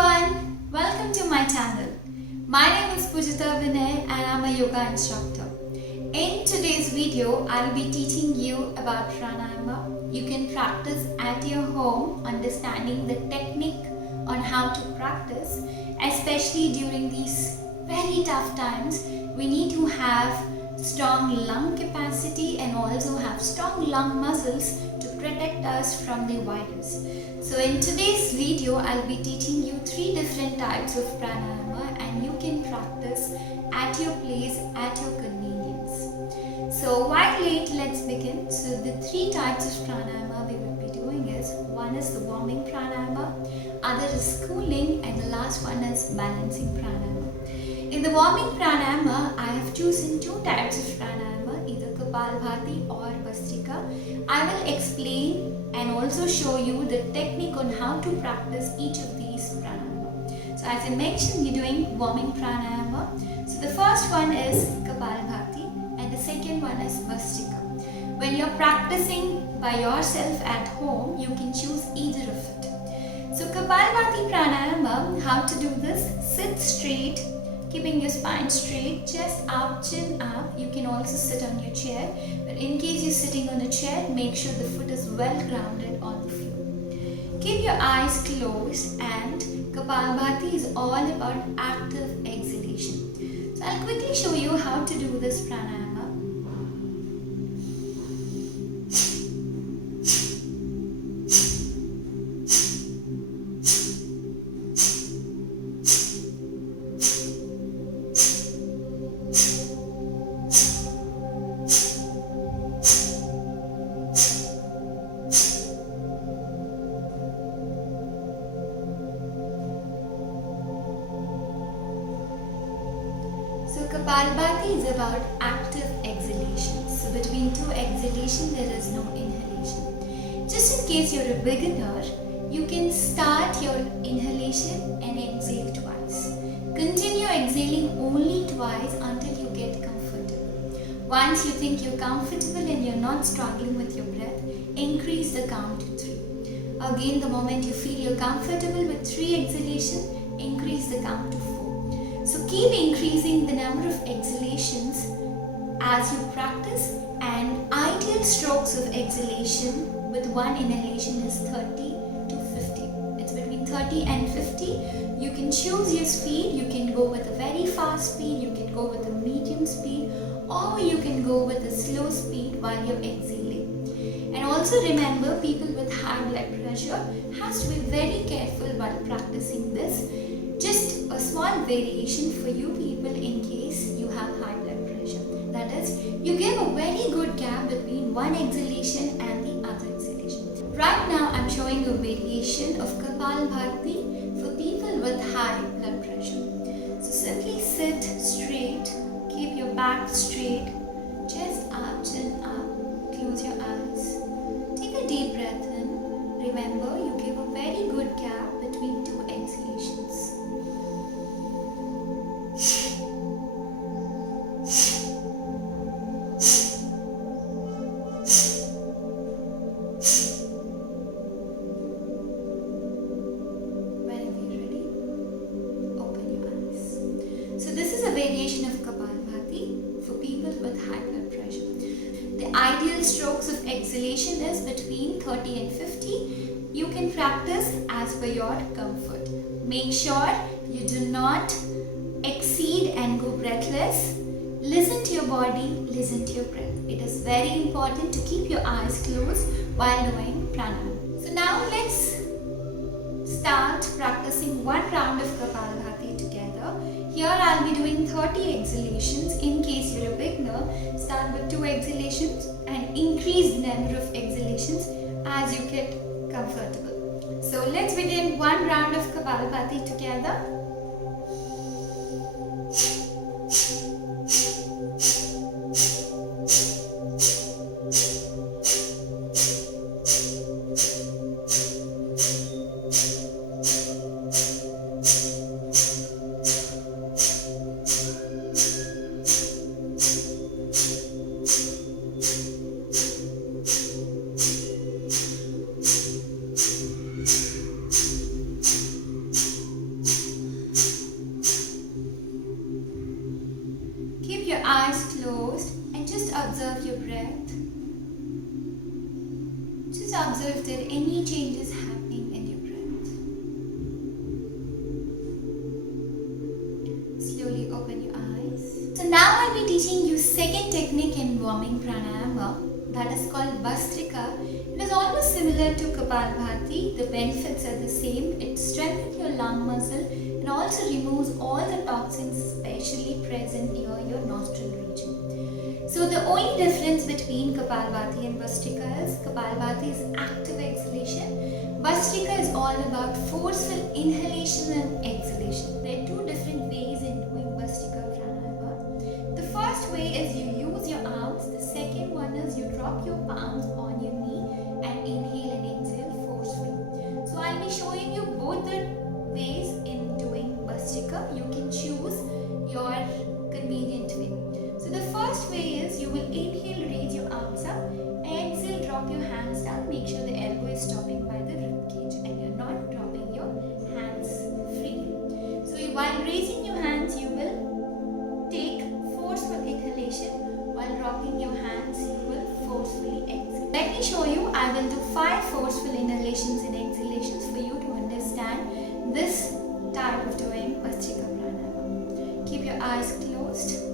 everyone, welcome to my channel. My name is Pujita Vinay and I'm a yoga instructor. In today's video, I'll be teaching you about pranayama. You can practice at your home, understanding the technique on how to practice, especially during these very tough times. We need to have strong lung capacity and also have strong lung muscles to protect us from the virus. So in today's video, I'll be teaching you 3 different types of pranayama and you can practice at your place, at your convenience. So why late? Let's begin. So the 3 types of pranayama we will be doing is, one is the warming pranayama, other is cooling, and the last one is balancing pranayama. In the warming pranayama, I have chosen 2 types of pranayama, either Kapalbhati or Bhastrika. I will explain and also show you the technique on how to practice each of these pranayama. So as I mentioned, we're doing warming pranayama. So the first one is Kapalbhati and the second one is Bhastrika. When you're practicing by yourself at home, you can choose either of it. So Kapalbhati pranayama, how to do this? Sit straight, keeping your spine straight, chest up, chin up. You can also sit on your chair, but in case you're sitting on a chair, make sure the foot is well grounded on the floor. Keep your eyes closed, and Kapalbhati is all about active exhalation. So I'll quickly show you how to do this pranayama. So Kapalbhati is about active exhalation. So between 2 exhalation there is no inhalation. Just in case you're a beginner, you can start your inhalation and exhale twice. Continue exhaling only twice until you get comfortable. Once you think you're comfortable and you're not struggling with your breath, increase the count to 3. Again, the moment you feel you're comfortable with 3 exhalation, increase the count to 4. So keep increasing the number of exhalations as you practice, and ideal strokes of exhalation with one inhalation is 30 to 50. It's between 30 and 50. You can choose your speed. You can go with a very fast speed, you can go with a medium speed, or you can go with a slow speed while you're exhaling. And also remember, people with high blood pressure has to be very careful while practicing this. Just a small variation for you people in case you have high blood pressure. That is, you give a very good gap between one exhalation and the other exhalation. Right now, I'm showing you a variation of Kapalbhati for people with high blood pressure. So simply sit straight, keep your back straight, chest up, chin up, close your eyes. Take a deep breath in. Remember, you give a very good gap between 2 exhalations. Variation of Kapalbhati for people with high blood pressure. The ideal strokes of exhalation is between 30 and 50. You can practice as per your comfort. Make sure you do not exceed and go breathless. Listen to your body, listen to your breath. It is very important to keep your eyes closed while doing pranayama. So now let's start practicing one round of Kapalbhati together. Here I'll be doing 30 exhalations. In case you're a beginner, start with 2 exhalations and increase the number of exhalations as you get comfortable. So let's begin one round of Kapalbhati together. warming pranayama that is called Bhastrika. It is almost similar to Kapalbhati. The benefits are the same. It strengthens your lung muscle and also removes all the toxins especially present near your nostril region. So the only difference between Kapalbhati and Bhastrika is Kapalbhati is active exhalation. Bhastrika is all about forceful inhalation and exhalation. There are two different ways in doing Bhastrika pranayama. The first way is you use your arms. The second one is you drop your palms on your knee and inhale and exhale forcefully. So I'll be showing you both the ways in doing Bhastrika. You can choose your convenient way. So the first way is you will inhale, raise your arms up, exhale, drop your hands down. Make sure the elbow is stopping by the rib cage and you're not dropping your hands freely. So while raising your hands, you will take forceful inhalation. While dropping your hands, you will forcefully exhale. Let me show you. I will do 5 forceful inhalations and exhalations for you to understand this type of doing Bhastrika pranayama. Keep your eyes closed.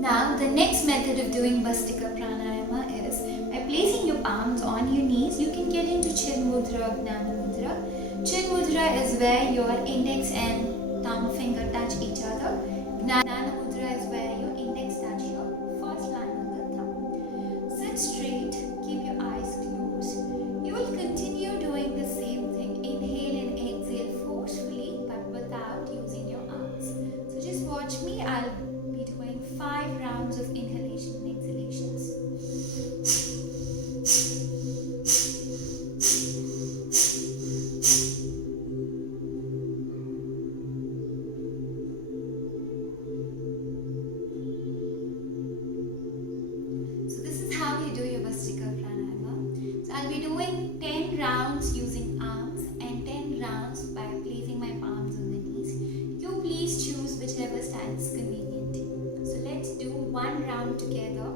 Now the next method of doing Bhastrika pranayama is by placing your palms on your knees. You can get into Chin Mudra or Gnana Mudra. Chin Mudra is where your index and thumb finger touch each other. Gnana Mudra is where your index touch your first line of the thumb. Sit straight, keep your eyes closed. You will continue doing the same thing. Inhale and exhale forcefully but without using your arms. So just watch me. I'll be doing 5 rounds of inhalation and exhalations. So this is how you do your Bhastrika pranayama. So I'll be doing 10 rounds using arms and 10 rounds by placing my palms on the knees. You please choose whichever style is convenient to you. So let's do 1 round together.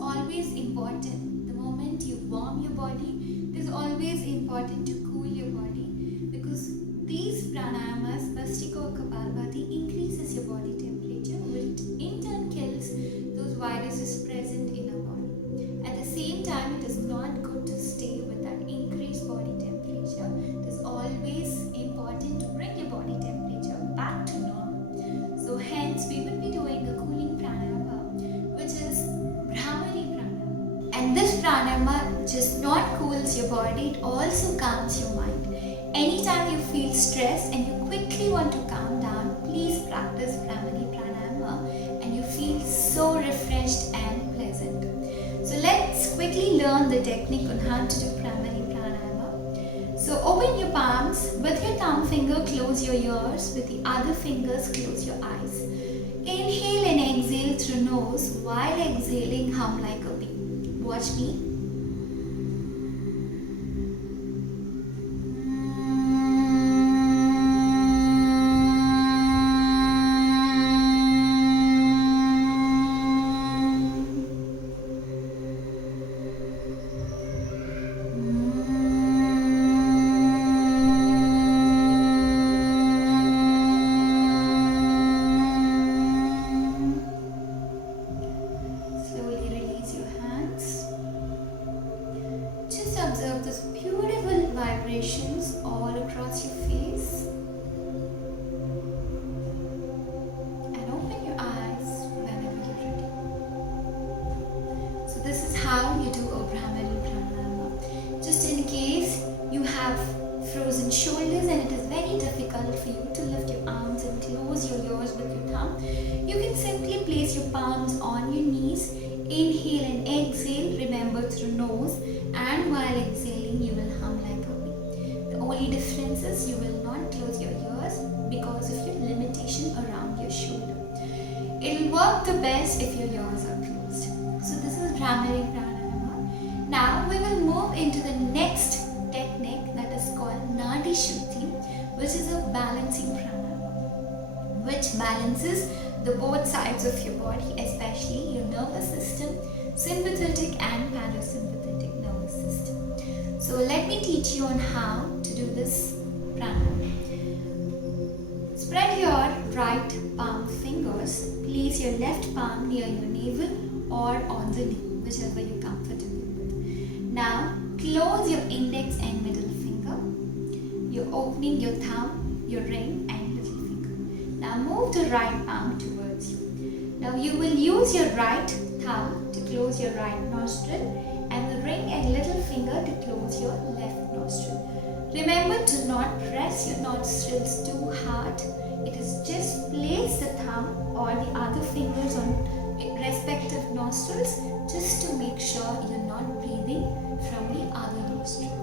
Always important. The moment you warm your body, it is always important to cool your body because these pranayamas, Bhastrika or Kapalbhati, increases your body temperature, which in turn kills those viruses present in our body. At the same time, it is not good to stay with that increased body temperature. It is always important to bring your body temperature back to normal. So hence, we will be doing a cooling pranayama, which is Bhramari pranayama. And this pranayama just not cools your body, it also calms your mind. Anytime you feel stressed and you quickly want to calm down, please practice Bhramari pranayama and you feel so refreshed and pleasant. So let's quickly learn the technique on how to do Bhramari pranayama. So open your palms, with your thumb finger close your ears, with the other fingers close your eyes. Inhale and exhale through nose while exhaling hum like a bee. Watch me. Slowly release your hands. work the best if your ears are closed. So this is Bhramari Pranayama. Now we will move into the next technique that is called Nadi Shuddhi, which is a balancing pranayama, which balances the both sides of your body, especially your nervous system, sympathetic and parasympathetic nervous system. So let me teach you on how to do this pranayama. Spread your right palm fingers. Place your left palm near your navel or on the knee, whichever you're comfortable with. Now close your index and middle finger. You're opening your thumb, your ring and little finger. Now move the right palm towards you. Now you will use your right thumb to close your right nostril and the ring and little finger to close your left nostril. Remember to not press your nostrils too hard. It is just place the thumb or the other fingers on respective nostrils just to make sure you're not breathing from the other nostril.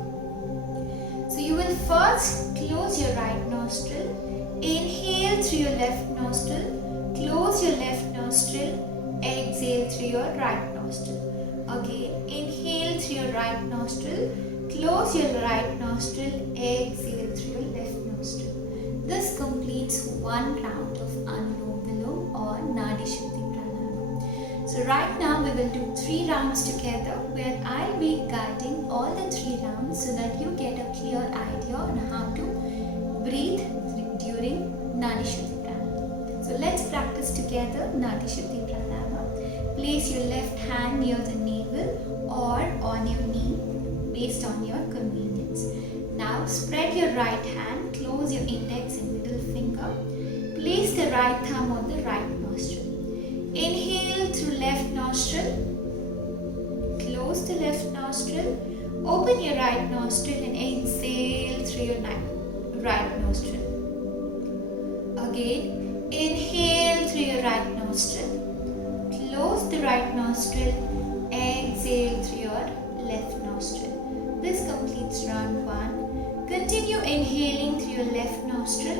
So you will first close your right nostril, inhale through your left nostril, close your left nostril, exhale through your right nostril. Again, inhale through your right nostril, close your right nostril, exhale through your left nostril. This completes one round of Anulom Vilom or Nadi Shuddhi Pranayama. So right now we will do 3 rounds together where I'll be guiding all the 3 rounds so that you get a clear idea on how to breathe during Nadi Shuddhi Pranayama. So let's practice together Nadi Shuddhi Pranayama. Place your left hand near the navel or on your knee based on your convenience. Now spread your right hand, close your index and middle finger. Place the right thumb on the right nostril. Inhale through left nostril. Close the left nostril. Open your right nostril and exhale through your right nostril. Again, inhale through your right nostril. Close the right nostril. Exhale through your left nostril. This completes round 1. Continue inhaling through your left nostril.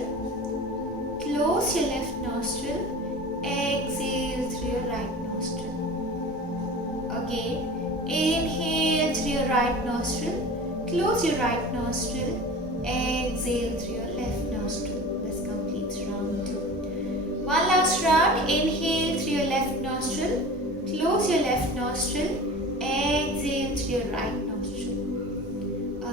Close your left nostril. Exhale through your right nostril. Again, inhale through your right nostril. Close your right nostril. Exhale through your left nostril. This completes round 2. One last round. Inhale through your left nostril. Close your left nostril. Exhale through your right nostril.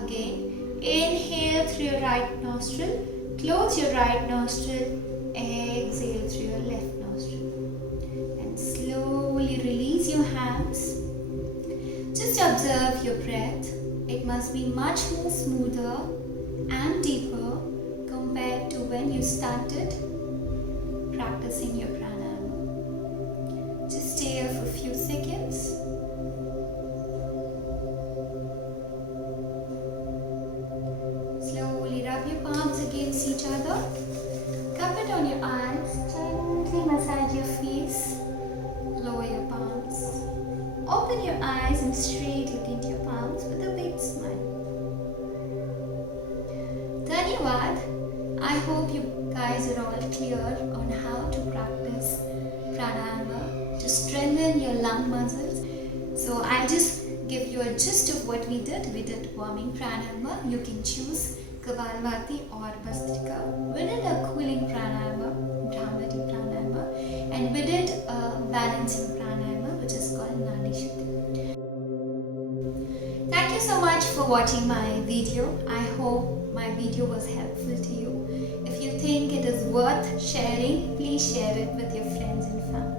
Again, inhale through your right nostril, close your right nostril, exhale through your left nostril. And slowly release your hands. Just observe your breath. It must be much more smoother and deeper compared to when you started practicing your pranayama. Just stay here for a few seconds. Rub your palms against each other. Cup it on your eyes. Gently massage your face. Lower your palms. Open your eyes and straight look into your palms with a big smile. Dhanyavad. I hope you guys are all clear on how to practice pranayama to strengthen your lung muscles. So I'll just give you a gist of what we did. We did warming pranayama. You can choose Kapalbhati or Bhastrika. We did a cooling pranayama, Bhramari Pranayama, and we did a balancing pranayama, which is called Nadi Shuddhi. Thank you so much for watching my video. I hope my video was helpful to you. If you think it is worth sharing, please share it with your friends and family.